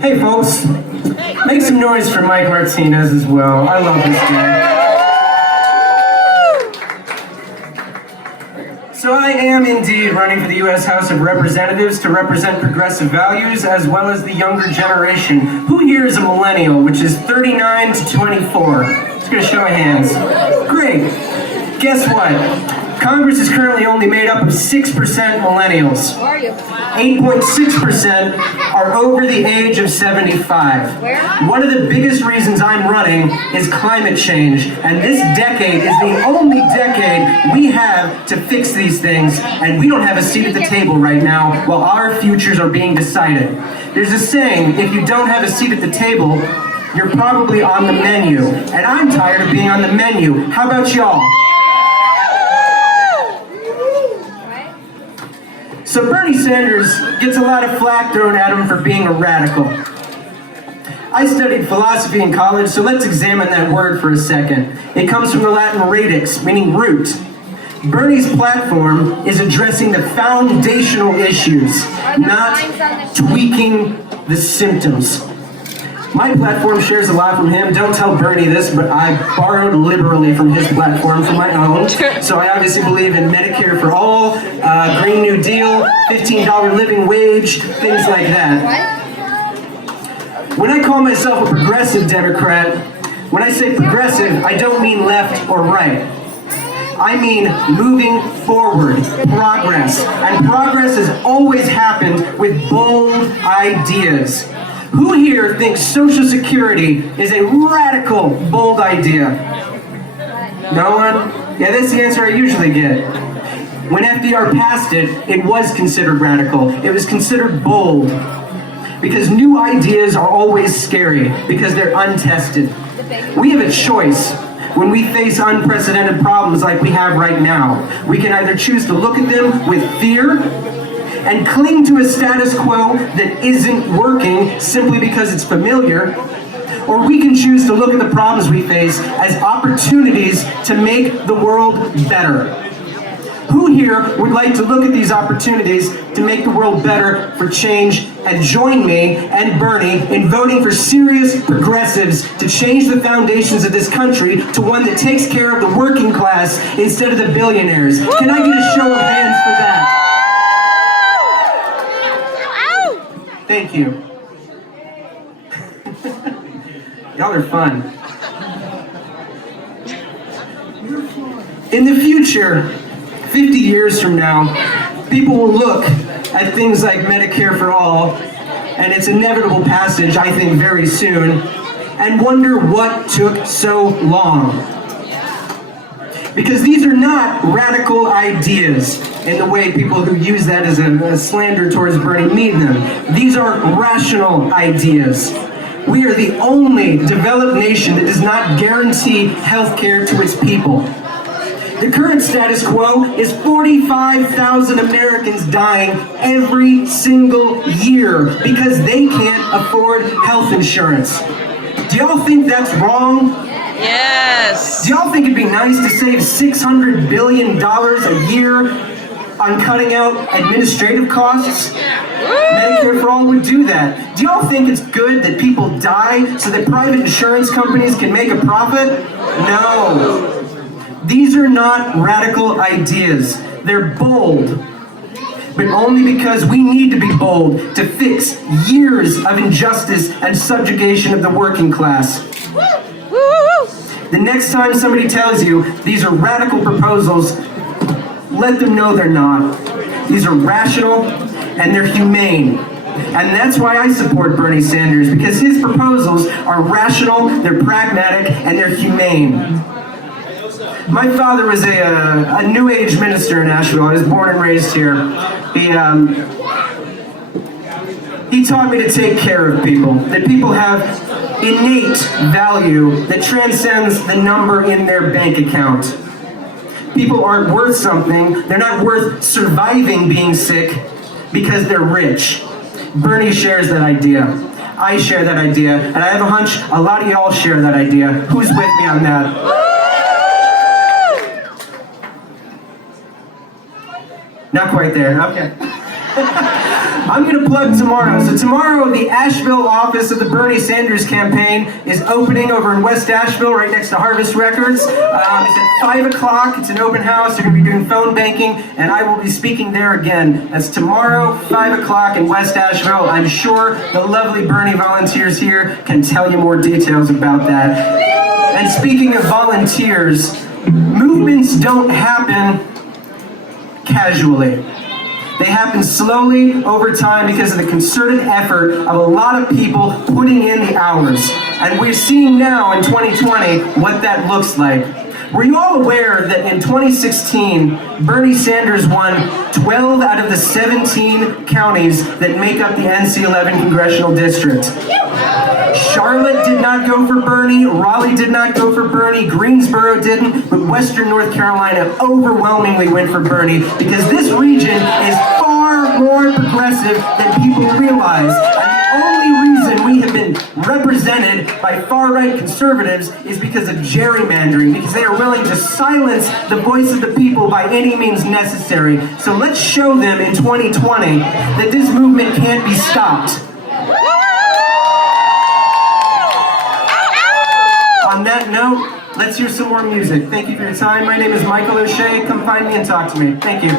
Hey folks, make some noise for Mike Martinez as well. I love this guy. So I am indeed running for the U.S. House of Representatives to represent progressive values as well as the younger generation. Who here is a millennial, which is 39 to 24? Just gonna show of hands. Great. Guess what? Congress is currently only made up of 6% millennials. 8.6% are over the age of 75. One of the biggest reasons I'm running is climate change, and this decade is the only decade we have to fix these things, and we don't have a seat at the table right now while our futures are being decided. There's a saying, if you don't have a seat at the table, you're probably on the menu, and I'm tired of being on the menu. How about y'all? So Bernie Sanders gets a lot of flack thrown at him for being a radical. I studied philosophy in college, so let's examine that word for a second. It comes from the Latin radix, meaning root. Bernie's platform is addressing the foundational issues, not tweaking the symptoms. My platform shares a lot from him. Don't tell Bernie this, but I borrowed liberally from his platform for my own. So I obviously believe in Medicare for all, Green New Deal, $15 living wage, things like that. When I call myself a progressive Democrat, when I say progressive, I don't mean left or right. I mean moving forward, progress. And progress has always happened with bold ideas. Who here thinks Social Security is a radical, bold idea? No one? Yeah, that's the answer I usually get. When FDR passed it, it was considered radical. It was considered bold. Because new ideas are always scary, because they're untested. We have a choice when we face unprecedented problems like we have right now. We can either choose to look at them with fear and cling to a status quo that isn't working simply because it's familiar, or we can choose to look at the problems we face as opportunities to make the world better. Who here would like to look at these opportunities to make the world better for change and join me and Bernie in voting for serious progressives to change the foundations of this country to one that takes care of the working class instead of the billionaires? Can I get a show of hands for that? Thank you. Y'all are fun. In the future, 50 years from now, people will look at things like Medicare for all and its inevitable passage, I think very soon, and wonder what took so long. Because these are not radical ideas in the way people who use that as a slander towards Bernie mean them. These are rational ideas. We are the only developed nation that does not guarantee health care to its people. The current status quo is 45,000 Americans dying every single year because they can't afford health insurance. Do y'all think that's wrong? Yes. Do y'all think it'd be nice to save $600 billion a year on cutting out administrative costs? Medicare for all would do that. Do y'all think it's good that people die so that private insurance companies can make a profit? No. These are not radical ideas. They're bold. But only because we need to be bold to fix years of injustice and subjugation of the working class. The next time somebody tells you these are radical proposals, let them know they're not. These are rational and they're humane. And that's why I support Bernie Sanders, because his proposals are rational, they're pragmatic, and they're humane. My father was a New Age minister in Asheville. I was born and raised here. He taught me to take care of people, that people have innate value that transcends the number in their bank account. People aren't worth something. They're not worth surviving being sick because they're rich. Bernie shares that idea. I share that idea. And I have a hunch a lot of y'all share that idea. Who's with me on that? Not quite there. Okay. I'm going to plug tomorrow. So tomorrow, the Asheville office of the Bernie Sanders campaign is opening over in West Asheville, right next to Harvest Records. It's at 5 o'clock. It's an open house. They're going to be doing phone banking, and I will be speaking there again. That's tomorrow, 5 o'clock in West Asheville. I'm sure the lovely Bernie volunteers here can tell you more details about that. And speaking of volunteers, movements don't happen casually. They happen slowly over time because of the concerted effort of a lot of people putting in the hours. And we're seeing now in 2020 what that looks like. Were you all aware that in 2016, Bernie Sanders won 12 out of the 17 counties that make up the NC-11 congressional district? Charlotte did not go for Bernie, Raleigh did not go for Bernie, Greensboro didn't, but Western North Carolina overwhelmingly went for Bernie because this region is far more progressive than people realize. And the only reason we have been represented by far-right conservatives is because of gerrymandering, because they are willing to silence the voice of the people by any means necessary. So let's show them in 2020 that this movement can't be stopped. On that note, let's hear some more music. Thank you for your time. My name is Michael O'Shea. Come find me and talk to me. Thank you.